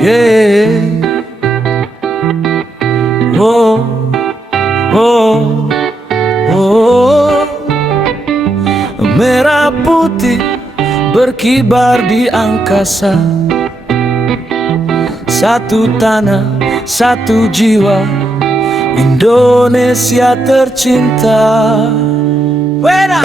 Yeah. Oh, oh, oh. Merah putih berkibar di angkasa. Satu tanah, satu jiwa, Indonesia tercinta. Wena.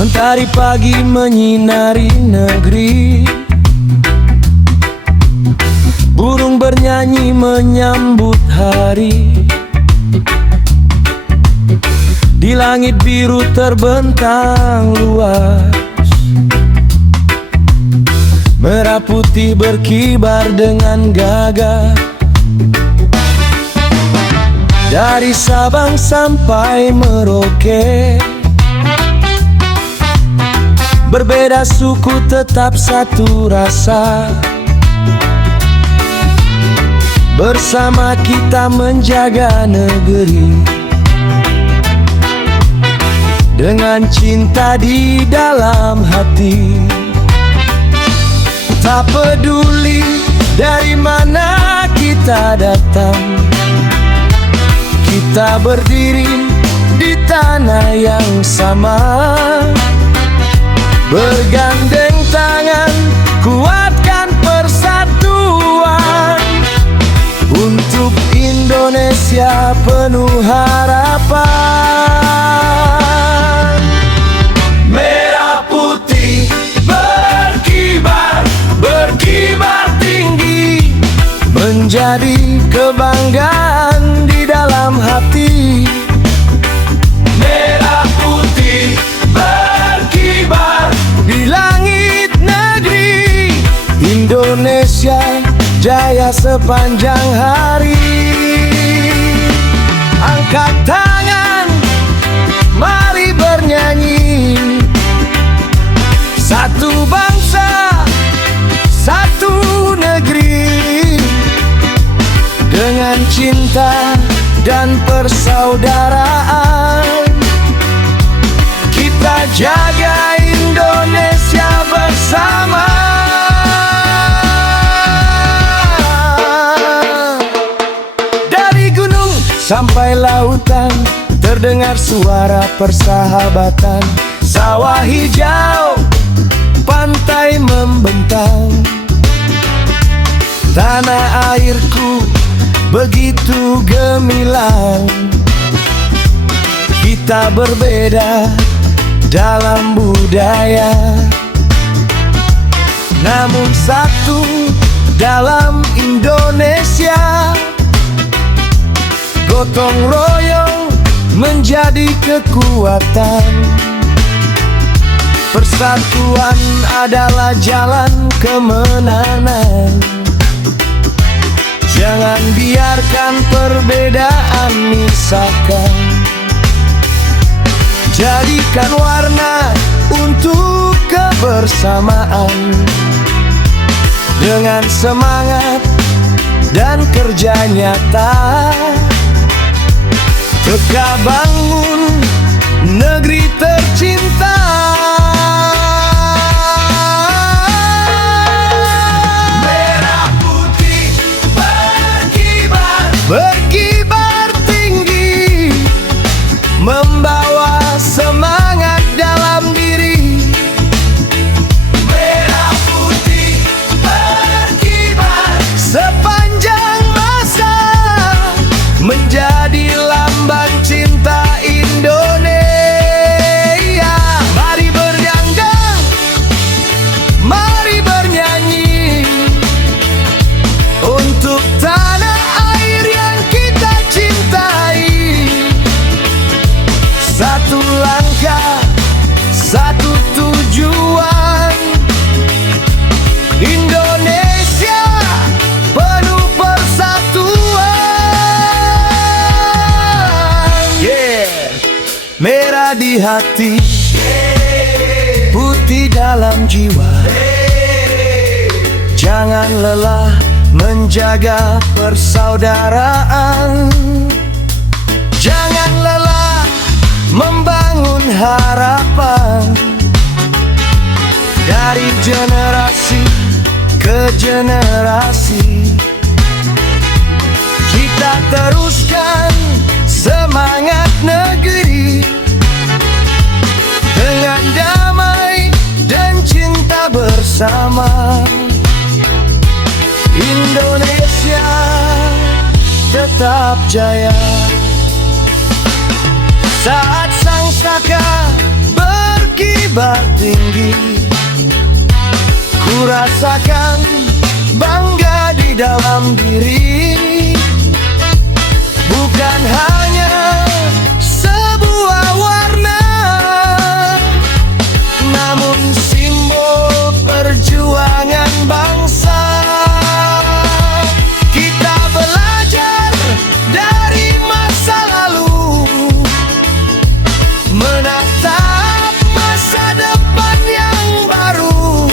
Mentari pagi menyinari negeri, burung bernyanyi menyambut hari. Di langit biru terbentang luas, merah putih berkibar dengan gagah. Dari Sabang sampai Merauke, berbeda suku tetap satu rasa. Bersama kita menjaga negeri, dengan cinta di dalam hati. Tak peduli dari mana kita datang, kita berdiri di tanah yang sama. Bergandeng tangan, kuatkan persatuan untuk Indonesia penuh harapan. Merah putih berkibar, berkibar tinggi, menjadi kebanggaan di dalam hati. Merah putih berkibar di langit negeri, Indonesia jaya sepanjang hari. Angkat tangan, mari bernyanyi, satu bangsa, satu negeri, dengan cinta dan persaudaraan. Kita jaga Indonesia bersama. Dari gunung sampai lautan terdengar suara persahabatan. Sawah hijau, pantai membentang, tanah airku begitu gemilang. Kita berbeda dalam budaya, namun satu dalam Indonesia. Gotong royong menjadi kekuatan, persatuan adalah jalan kemenangan. Jangan biarkan perbedaan misahkan, jadikan warna untuk kebersamaan. Dengan semangat dan kerja nyata, tegak bangun negeri tercinta. Merah putih berkibar, berkibar tinggi, membawa semangat dalam diri. Merah putih berkibar sepanjang masa, menjadi lambang cinta Indonesia. Mari berdangdang, mari bernyanyi, untuk tanah air yang kita cintai. Satu langkah, satu tujuan, Indonesia penuh persatuan. Yeah. Merah di hati, putih dalam jiwa. Jangan lelah menjaga persaudaraan. Jangan lelah membangun harapan. Dari generasi ke generasi, kita teruskan semangat negeri dengan damai dan cinta bersama. Indonesia tetap jaya. Saat sangsaka berkibar tinggi, ku rasakan bangga di dalam diri. Bukan hanya sebuah warna, namun simbol perjuangan bangsa. Kita belajar dari masa lalu, menatap masa depan yang baru.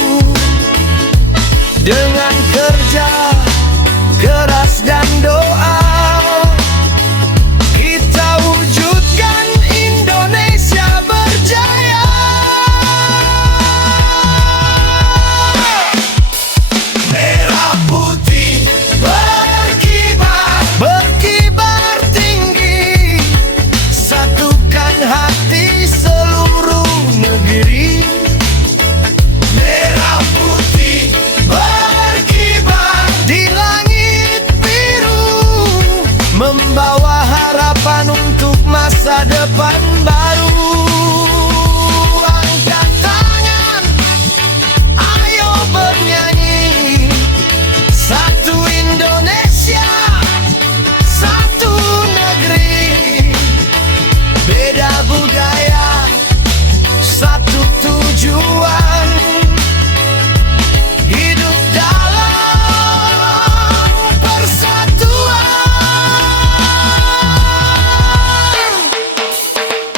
Dengan kerja keras dan doa, kita wujudkan Indonesia berjaya. Merah putih berkibar, berkibar tinggi, satukan hati seluruh negeri. Merah putih berkibar di langit biru, membawa harapan untuk masa depan baru. Angkat tangan, ayo bernyanyi. Satu Indonesia, satu negeri. Beda budaya, satu tujuan. Hidup dalam persatuan.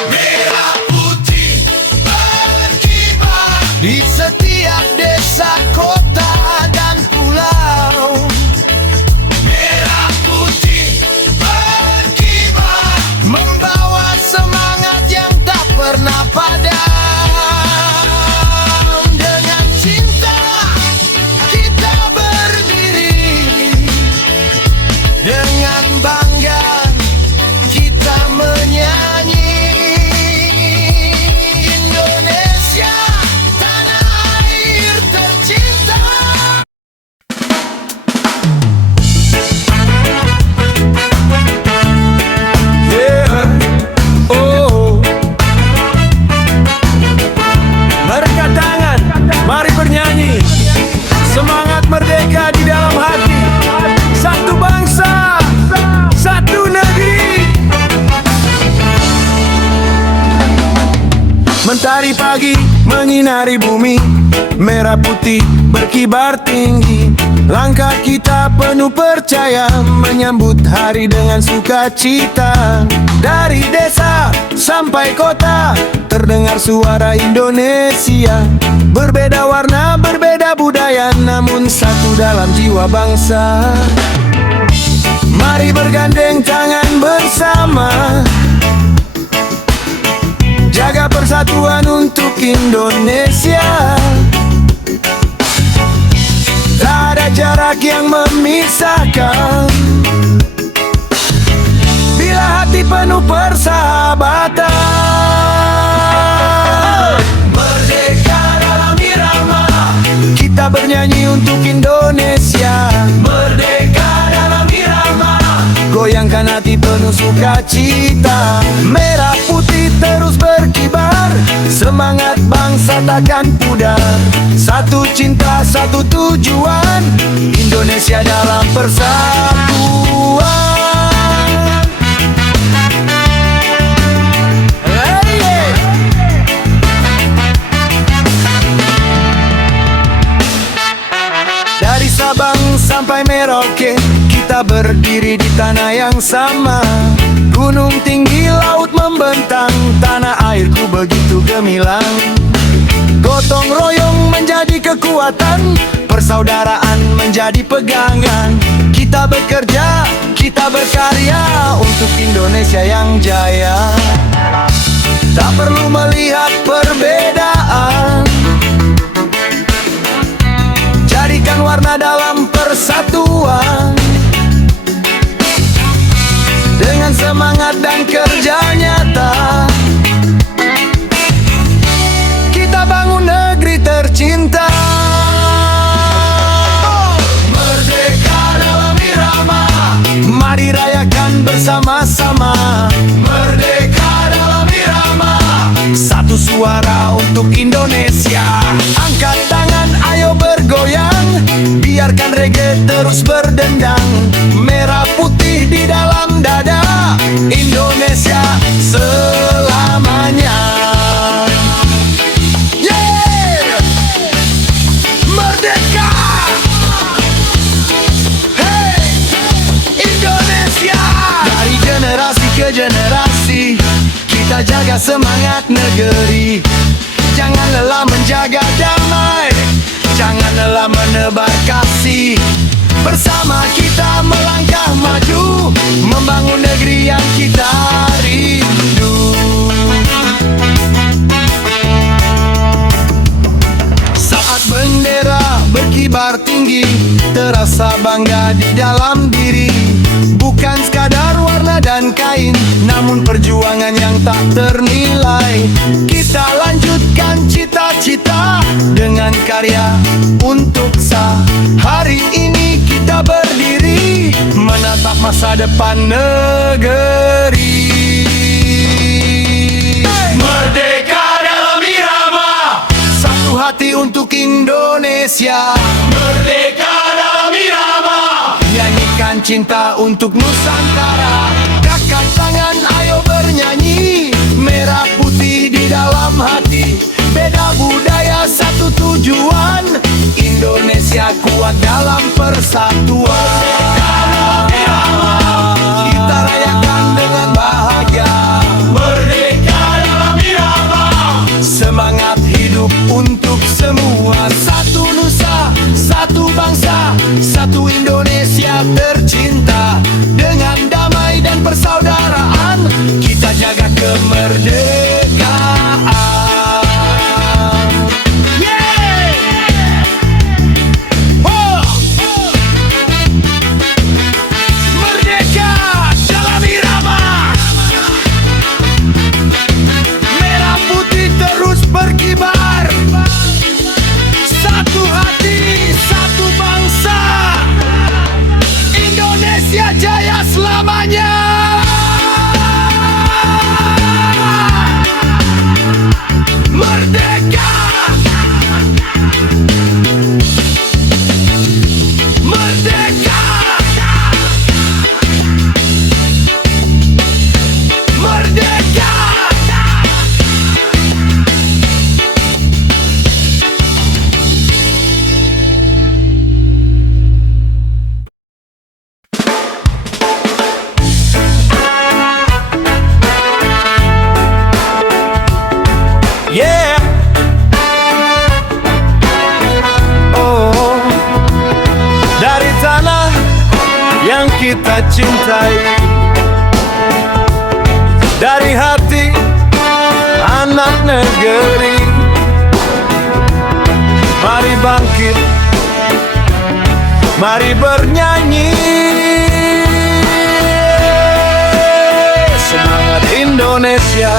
Merah putih berkibar di setiap desa, kota, dan pulau. Merah putih berkibar, membawa semangat yang tak pernah padam. Dengan cinta kita berdiri, dengan bangga kita menyanyi. Indonesia, tanah air tercinta. Yeah, oh. Angkat tangan, mari bernyanyi. Semangat merdeka di dalam hati. Satu bangsa, satu negeri. Mentari pagi menyinari bumi, merah putih berkibar tinggi. Langkah kita penuh percaya, menyambut hari dengan sukacita. Dari desa sampai kota, terdengar suara Indonesia. Berbeda warna, berbeda budaya, namun satu dalam jiwa bangsa. Mari bergandeng tangan bersama, jaga persatuan untuk Indonesia. Tak ada jarak yang memisahkan, bila hati penuh persahabatan. Merdeka dalam irama, kita bernyanyi untuk Indonesia. Merdeka dalam irama, goyangkan hati penuh sukacita. Merah putih terus berkibar, semangat bangsa takkan pudar. Satu cinta, satu tujuan, Indonesia dalam persatuan. Dari Sabang sampai Merauke, kita berdiri di tanah yang sama. Gunung tinggi, laut membentang, tanah airku begitu gemilang. Gotong royong menjadi kekuatan, persaudaraan menjadi menjadi pegangan. Kita bekerja, kita berkarya untuk Indonesia yang jaya. Tak perlu melihat perbedaan, jadikan warna dalam persatuan. Dengan semangat dan kerja nyata, kita bangun negeri tercinta. Merdeka dalam irama, mari rayakan bersama-sama. Merdeka dalam irama, satu suara untuk Indonesia. Angkat tangan, ayo bergoyang, biarkan reggae terus berdendang. Merah putih di dalam dada, Indonesia selamanya. Yeah! Merdeka! Hey! Indonesia! Dari generasi ke generasi, kita jaga semangat negeri. Jangan lelah menjaga damai, jangan lelah menebar kasih. Bersama kita melangkah maju, membangun negeri yang kita rindu. Saat bendera berkibar tinggi, terasa bangga di dalam diri. Bukan sekadar warna dan kain, namun perjuangan yang tak ternilai. Kita lanjutkan cita-cita dengan karya untuk hari ini kita berdiri, menatap masa depan negeri. Merdeka dalam irama, satu hati untuk Indonesia. Merdeka dalam irama, nyanyikan cinta untuk Nusantara. Angkat tangan, ayo bernyanyi, merah putih di dalam hati. Beda budaya, satu tujuan, Indonesia kuat dalam persatuan. Kita rayakan dengan bahagia. Merdeka dalam irama, semangat hidup untuk semua. Satu nusa, satu bangsa, satu Indonesia tercinta. Dengan damai dan persaudaraan, kita jaga kemerdekaan. Berkibar, satu hati, satu bangsa, Indonesia jaya selamanya. Merdeka, merdeka, merdeka. Yeah. Oh, dari tanah yang kita cintai, dari hati anak negeri, mari bangkit, mari bernyanyi. Semangat Indonesia.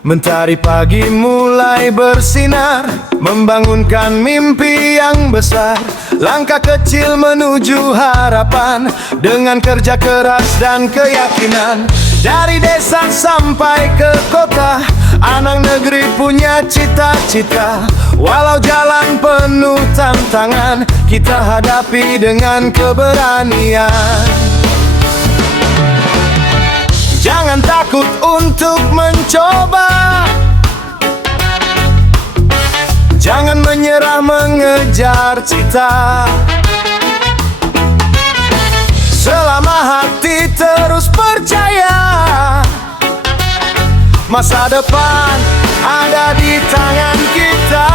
Mentari pagi mulai bersinar, membangunkan mimpi yang besar. Langkah kecil menuju harapan, dengan kerja keras dan keyakinan. Dari desa sampai ke kota, anak negeri punya cita-cita. Walau jalan penuh tantangan, kita hadapi dengan keberanian. Jangan takut untuk mencoba, jangan menyerah mengejar cita. Selama hati terus percaya, masa depan ada di tangan kita.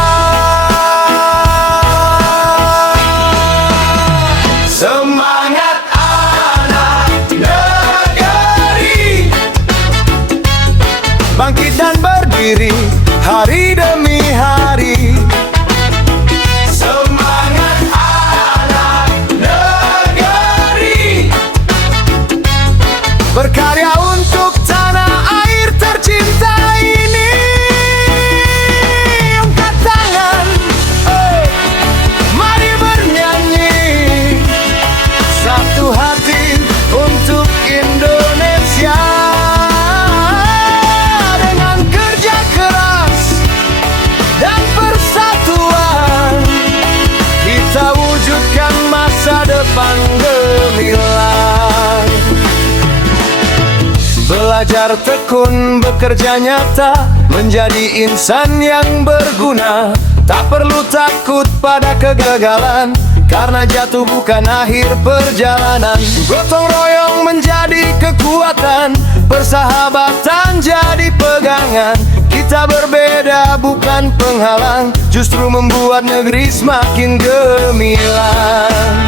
belajar tekun, bekerja nyata, menjadi insan yang berguna. Tak perlu takut pada kegagalan, karena jatuh bukan akhir perjalanan. Gotong royong menjadi kekuatan, persahabatan jadi pegangan. Kita berbeda bukan penghalang, justru membuat negeri semakin gemilang.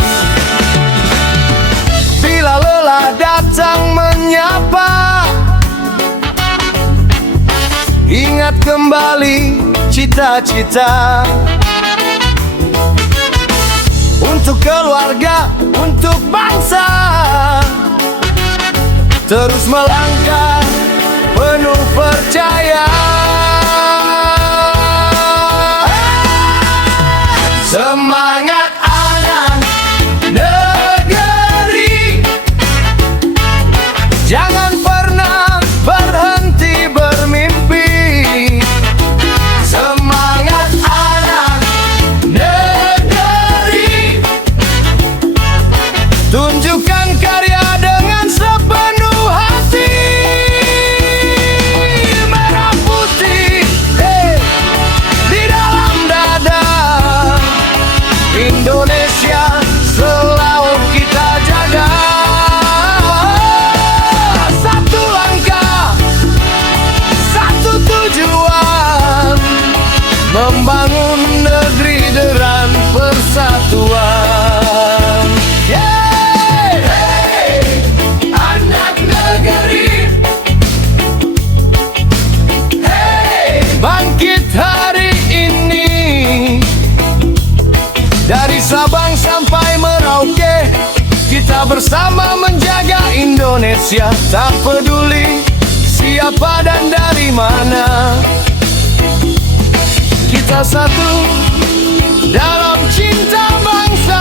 Bila lelah datang menyapa, ingat kembali cita-cita. Untuk keluarga, untuk bangsa, terus melangkah penuh percaya. Semangat anak negeri, jangan pernah berhenti bermimpi. Semangat anak negeri, tunjukkan karya dengan sepenuh hati. Merah putih di dalam dada, Indonesia selalu kita jaga. Satu langkah, satu tujuan, membangun negeri dengan persatuan. Hey, anak negeri, hey, bangkit hari ini. Dari Sabang sampai Merauke, kita bersama menjaga Indonesia. Tak peduli siapa dan dari mana, kita satu dalam cinta bangsa.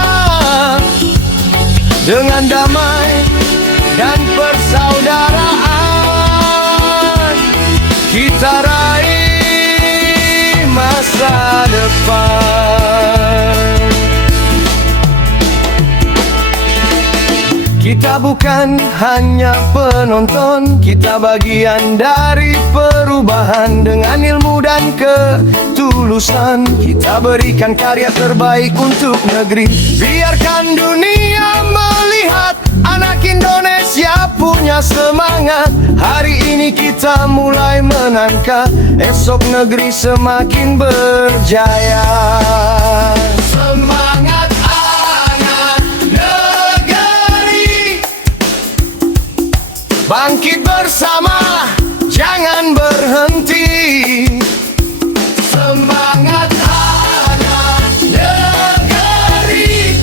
Dengan damai dan persaudaraan, kita raih masa depan. Kita bukan hanya penonton, kita bagian dari perubahan. Dengan ilmu dan ketulusan, kita berikan karya terbaik untuk negeri. Biarkan dunia melihat anak Indonesia punya semangat. Hari ini kita mulai menangkap, esok negeri semakin berjaya. Semangat anak negeri, bangkit bersama, jangan berhenti. Semangat anak negeri,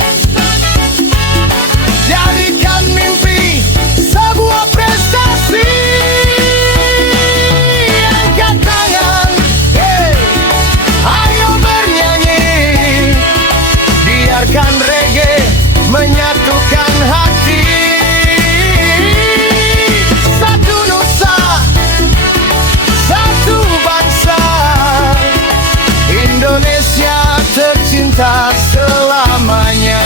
jadikan mimpi sebuah prestasi. Angkat tangan, ayo bernyanyi, biarkan reggae menyatukan hati. Satu nusa, satu bangsa, Indonesia tercinta selamanya.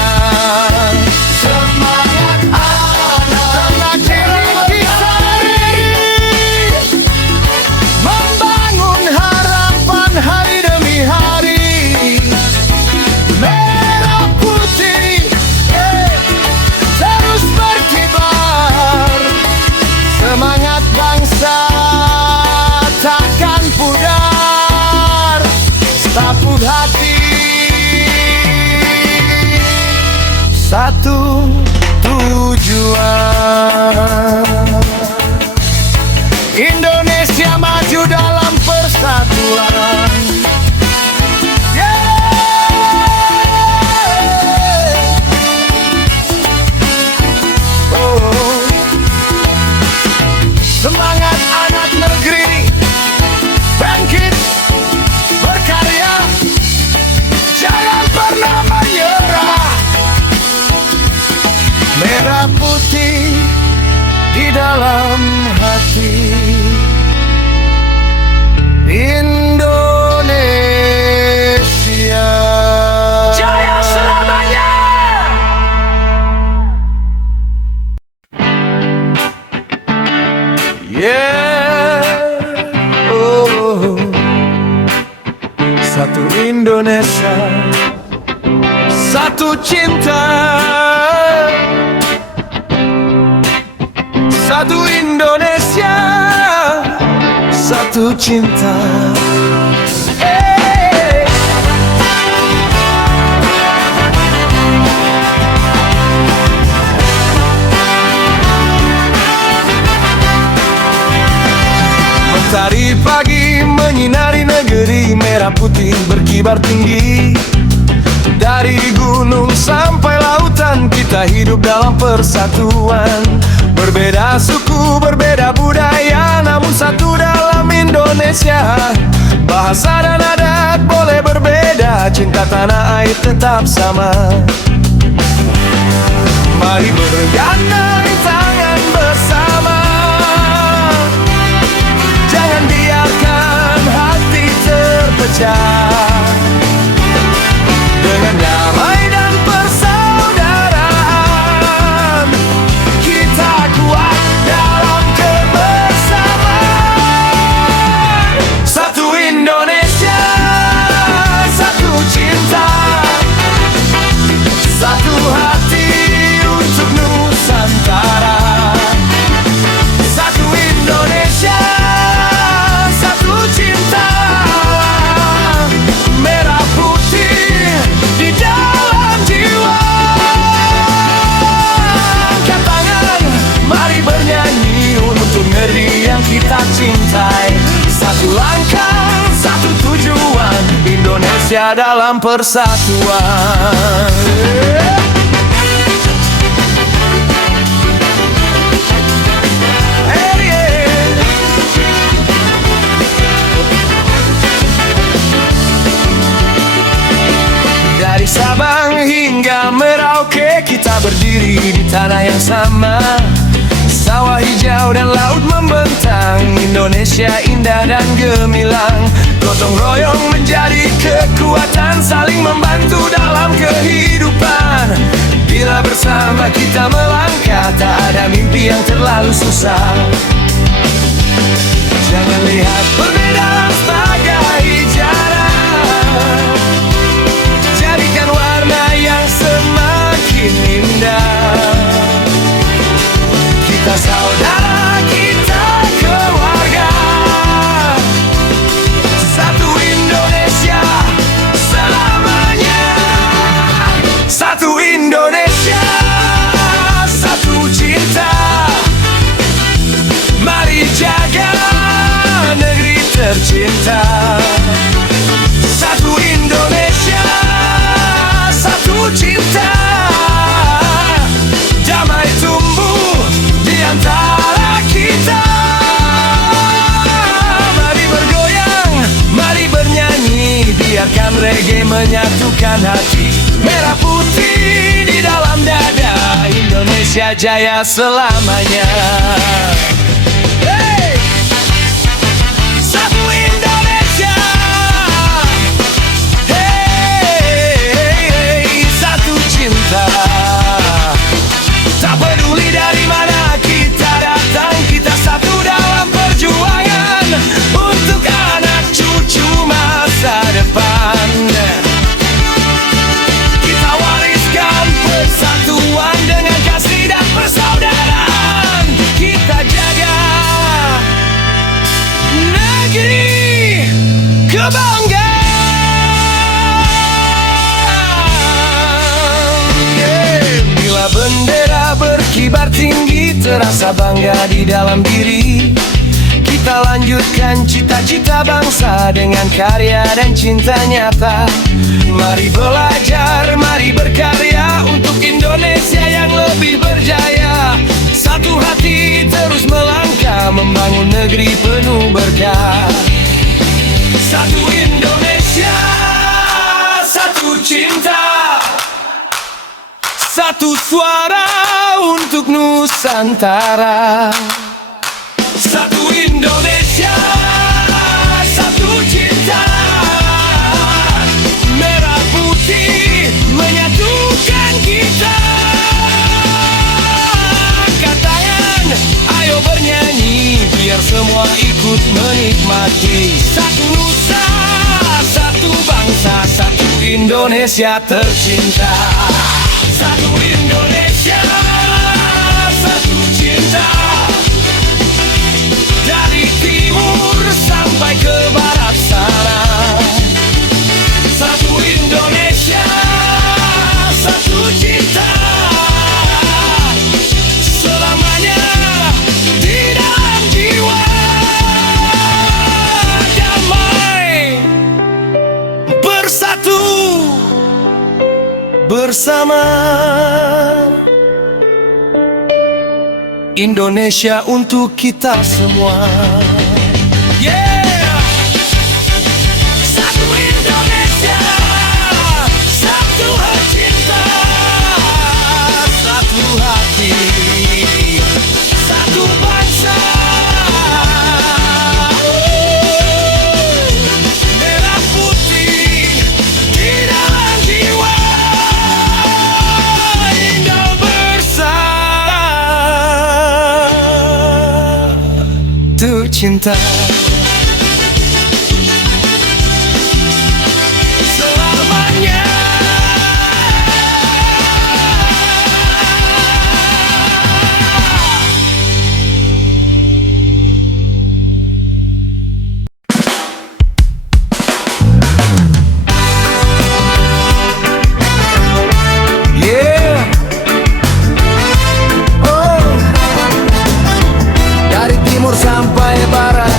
Semangat anak negeri, membangun harapan hari demi hari. Merah putih terus berkibar, semangat bangsa takkan pudar. Satu hati, satu tujuan. Indonesia maju dalam persatuan. Oh. Semangat anak negeri, bangkit berkarya, jangan pernah menyerah. Merah putih di dalam hati, Indonesia jaya selamanya. Yeah. satu cinta, satu Indonesia, satu cinta. Matahari pagi menyinari negeri, merah putih berkibar tinggi. Dari gunung sampai lautan kita hidup dalam persatuan. Berbeda suku, berbeda budaya, namun satu dalam Indonesia. Bahasa dan adat boleh berbeda, cinta tanah air tetap sama. Mari bergandeng tangan bersama, jangan biarkan hati terpecah. Dengan damai dan persaudaraan, kita kuat dalam kebersamaan. Satu Indonesia, satu cinta, satu hati untuk Nusantara. Satu Indonesia, satu cinta, merah putih di dalam jiwa. Angkat tangan, mari bernyanyi untuk negeri yang kita cintai. Satu langkah, satu tujuan, Indonesia dalam persatuan. Dari Sabang hingga Merauke kita berdiri di tanah yang sama. Sawah hijau dan laut membentang, Indonesia indah dan gemilang. Gotong royong menjadi kekuatan, saling membantu dalam kehidupan. Bila bersama kita melangkah, tak ada mimpi yang terlalu susah. Jangan lihat perbedaan sebagai jarak, jadikan warna yang semakin indah. Kita saudara, kita keluarga, satu Indonesia selamanya. Satu Indonesia, satu cinta, mari jaga negeri tercinta. Satu Indonesia, satu cinta, damai tumbuh di antara kita. Mari bergoyang, mari bernyanyi, biarkan reggae menyatukan hati. Merah putih di dalam dada, Indonesia jaya selamanya. Hey! Satu Indonesia, hey, satu cinta. Tak peduli dari mana kita datang, kita satu dalam perjuangan untuk anak cucu masa depan. Kita wariskan persatuan dengan kasih dan persaudaraan. Kita jaga negeri kebanggaan. Bila bendera berkibar tinggi, terasa bangga di dalam diri. Kita lanjutkan cita-cita bangsa dengan karya dan cinta nyata. Mari belajar, mari berkarya untuk Indonesia yang lebih berjaya. Satu hati terus melangkah membangun negeri penuh berkah. Satu Indonesia, satu cinta, satu suara untuk Nusantara. Satu Indonesia, satu cinta, merah putih menyatukan kita. Angkat tangan, ayo bernyanyi, biar semua ikut menikmati. Satu nusa, satu bangsa, satu Indonesia. Indonesia tercinta. Satu Indonesia, satu cinta. Dari timur sampai ke barat sana. Satu Indonesia, satu cinta. Selamanya di dalam jiwa. Damai bersatu bersama. Indonesia untuk kita semua. Yeah! Satu Indonesia, satu cinta, satu hati, satu bangsa. Merah putih di dalam jiwa. Indo bersatu cinta. Selamanya. Yeah. Oh. Dari timur sampai barat,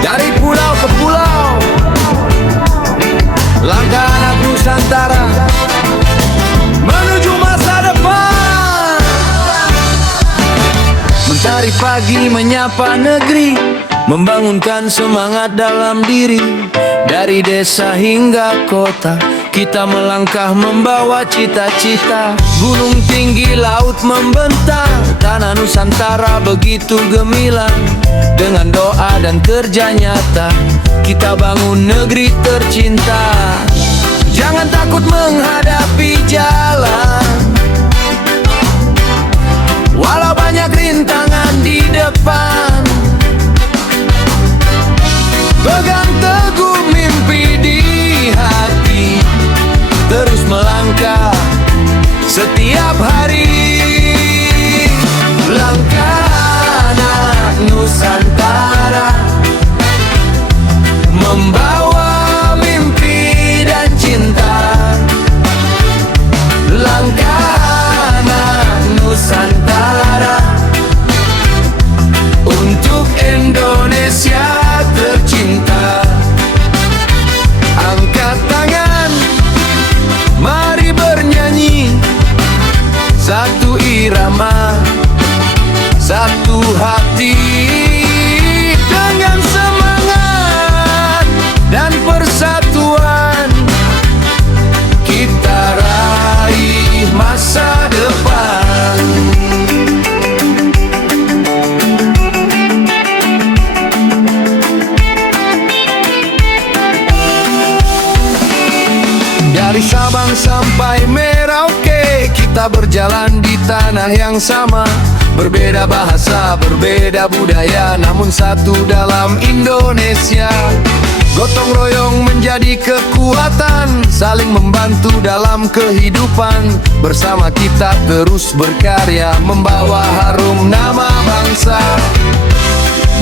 dari pulau ke pulau, langkah anak Nusantara menuju masa depan. Mentari pagi menyapa negeri, membangunkan semangat dalam diri. Dari desa hingga kota, kita melangkah membawa cita-cita. Gunung tinggi, laut membentang, tanah Nusantara begitu gemilang. Dengan doa dan kerja nyata, kita bangun negeri tercinta. Jangan takut menghadapi jalan, walau banyak rintangan di depan. Pegang teguh mimpi di hati, terus melangkah setiap hari. Langkah anak Nusantara, membawa mimpi dan cinta. Langkah anak Nusantara untuk Indonesia tercinta. Angkat tangan, mari bernyanyi. Satu irama, satu hati. Dengan semangat dan persatuan, kita raih masa depan. Dari Sabang sampai Merauke, kita berjalan di tanah yang sama. Berbeda bahasa, berbeda budaya, namun satu dalam Indonesia. Gotong royong menjadi kekuatan, saling membantu dalam kehidupan. Bersama kita terus berkarya, membawa harum nama bangsa.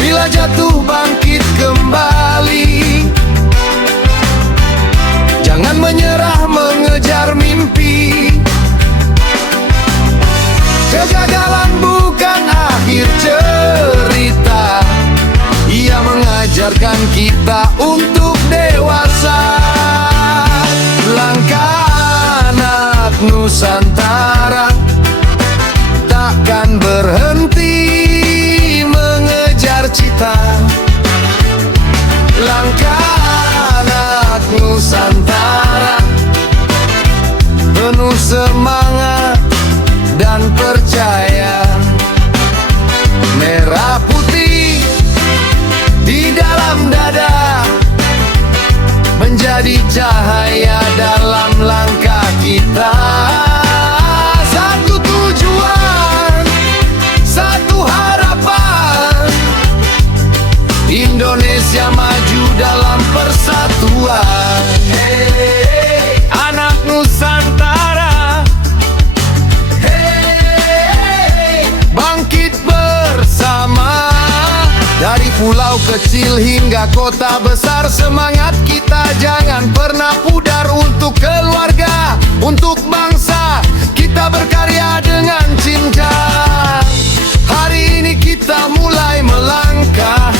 Bila jatuh bangkit kembali, jangan menyerah mengejar mimpi. Kegagalan bukan akhir cerita, ia mengajarkan kita untuk dewasa. Langkah anak Nusantara takkan berhenti mengejar cita. Langkah anak Nusantara penuh semangat dan percaya. Merah putih di dalam dada, menjadi cahaya dalam langkah kita. kecil hingga kota besar, semangat kita jangan pernah pudar. Untuk keluarga, untuk bangsa, kita berkarya dengan cinta. Hari ini kita mulai melangkah,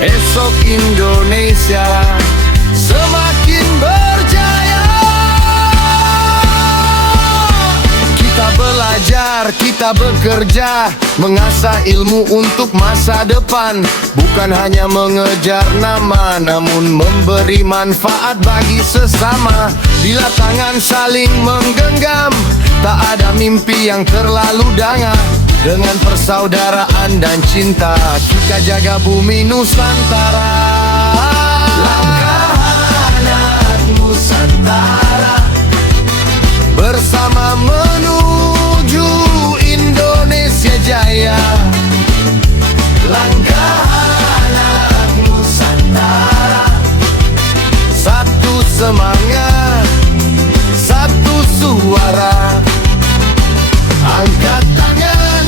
esok Indonesia semakin berjaya. Kita belajar, kita bekerja, mengasah ilmu untuk masa depan. Bukan hanya mengejar nama, namun memberi manfaat bagi sesama. Bila tangan saling menggenggam, tak ada mimpi yang terlalu dangah. Dengan persaudaraan dan cinta, kita jaga bumi Nusantara. Langkah anak Nusantara, bersama menuju Indonesia Jaya. Langkah anak Nusantara, satu semangat, satu suara. Angkat tangan,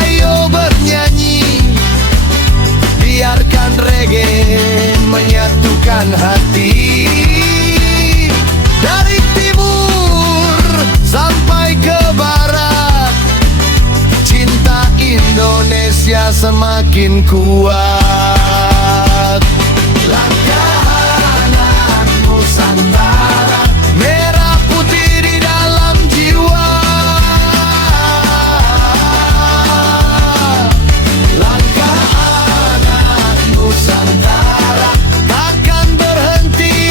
ayo bernyanyi, biarkan reggae menyatukan hati. Dari timur sampai ke barat, cinta Indonesia semakin kuat. Langkah anak Nusantara, merah putih di dalam jiwa. Langkah anak Nusantara takkan berhenti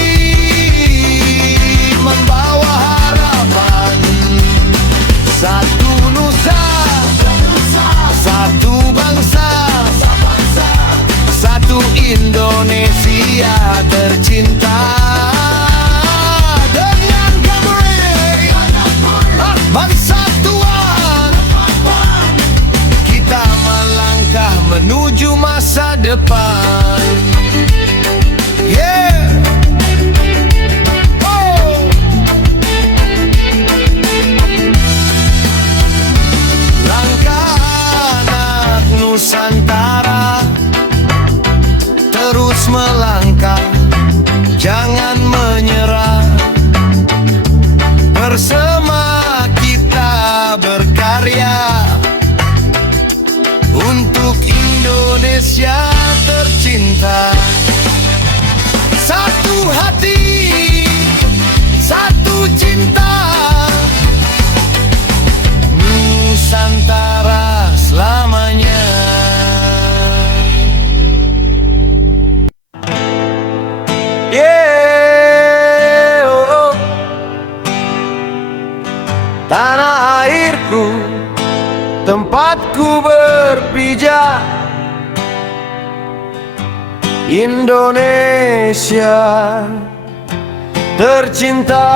membawa harapan. Satu nusa, satu bangsa, satu Indonesia tercinta. Dengan Gabriel, bangsa Tuhan, kita melangkah menuju masa depan. Yeah. Oh. Langkah anak Nusantara, terus melangkah, jangan menyerah. Bersama kita berkarya untuk Indonesia tercinta. Satu hati, satu cinta, Nusantara selamanya. Yeah, oh, oh. Tanah airku, tempatku berpijak, Indonesia tercinta.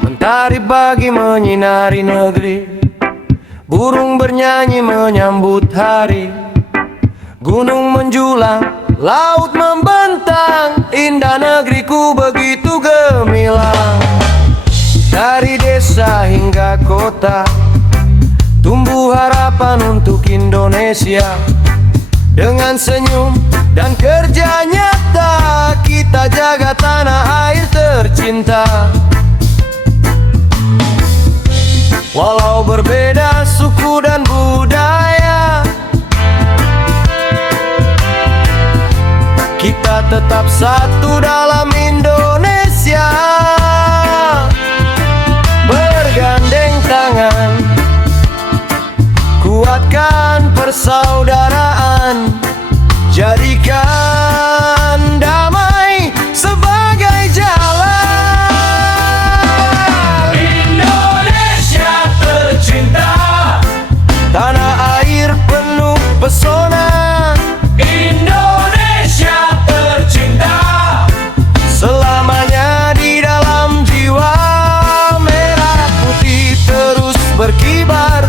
Mentari pagi menyinari negeri, burung bernyanyi menyambut hari. Gunung menjulang, laut membentang, indah negeriku begitu gemilang. Dari desa hingga kota, tumbuh harapan untuk Indonesia. Dengan senyum dan kerja nyata, kita jaga tanah air tercinta. Walau berbeda suku dan budaya, kita tetap satu dalam Indonesia. Bergandeng tangan, kuatkan persaudaraan, jadikan damai sebagai jalan. Indonesia tercinta, tanah air penuh pesona. Indonesia tercinta, selamanya di dalam jiwa. Merah putih terus berkibar,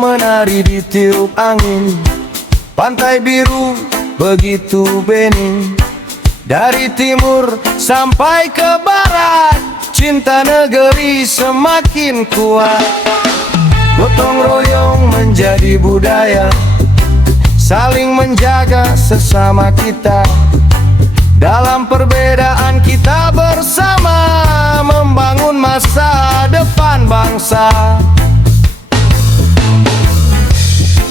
menari di tiup angin. Pantai biru begitu bening. Dari timur sampai ke barat, cinta negeri semakin kuat. Gotong royong menjadi budaya, saling menjaga sesama kita. Dalam perbedaan kita bersama membangun masa depan bangsa.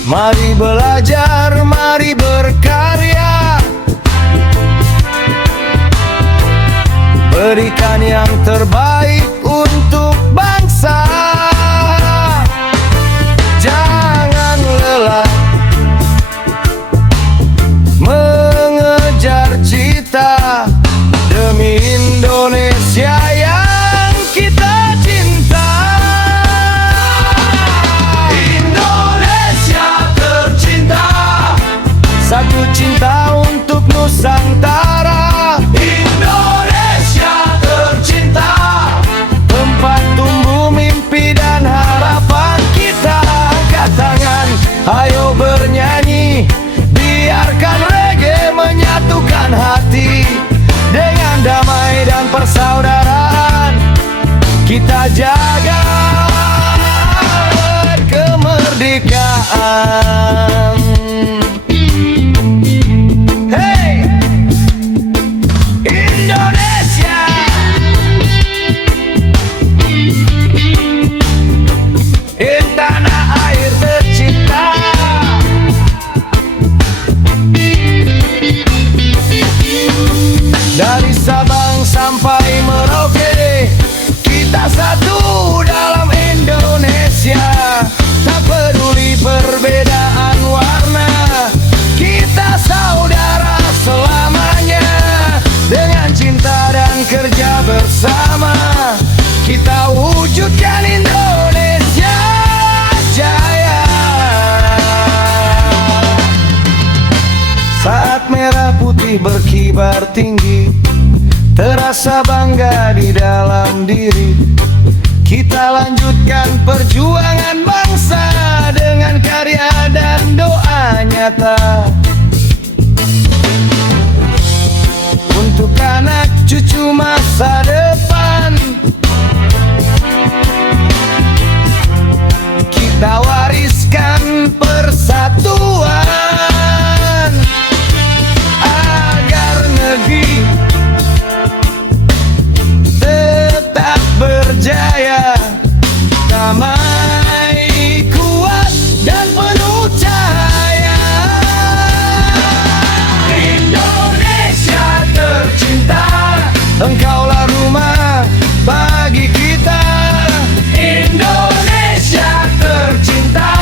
Mari belajar, mari berkarya, berikan yang terbaik untuk bangsa. Jangan lelah mengejar cita demi Indonesia yang kita cinta. Indonesia tercinta, satu cinta untuk Nusantara. Indonesia tercinta, tempat tumbuh mimpi dan harapan kita. Angkat tangan, ayo bernyanyi, biarkan reggae menyatukan hati. Dengan damai dan persaudaraan kita jaga kemerdekaan. Hey, Indonesia, tanah air tercinta. Dari Sabang sampai Merauke, kita satu dalam Indonesia. Tak peduli perbedaan warna, kita saudara selamanya. Dengan cinta dan kerja bersama, kita wujudkan Indonesia jaya. Saat merah putih berkibar tinggi, terasa bangga di dalam diri. Kita lanjutkan perjuangan bangsa dengan karya dan doa nyata. Untuk anak cucu masa depan, kita wariskan persatuan agar negeri tetap berjaya, damai, kuat, dan penuh cahaya. Indonesia tercinta, engkaulah rumah bagi kita. Indonesia tercinta,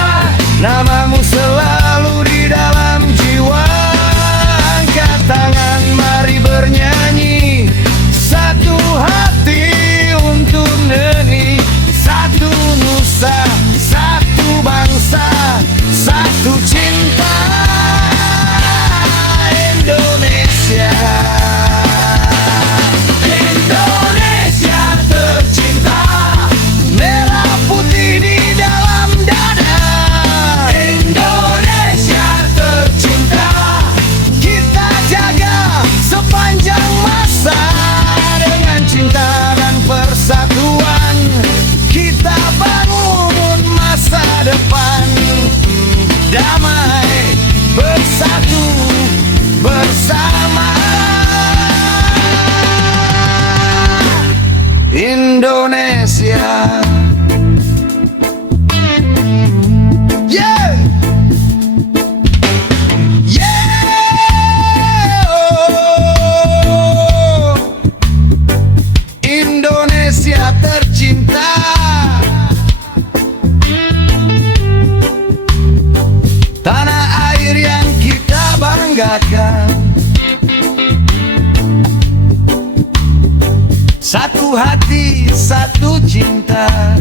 namamu selalu di dalam jiwa. Angkat tangan, mari bernyanyi, satu hati untuk negeri, satu nusa, satu bangsa, satu cinta. Indonesia, Indonesia tercinta, merah putih di dalam dada. Indonesia tercinta, kita jaga sepanjang masa. Dengan cinta dan persatuan, kita bangun masa depan. Damai, bersatu, bersama. Indonesia, yeah, yeah, oh. Indonesia tercinta, tanah air yang kita banggakan. Satu hati, satu cinta.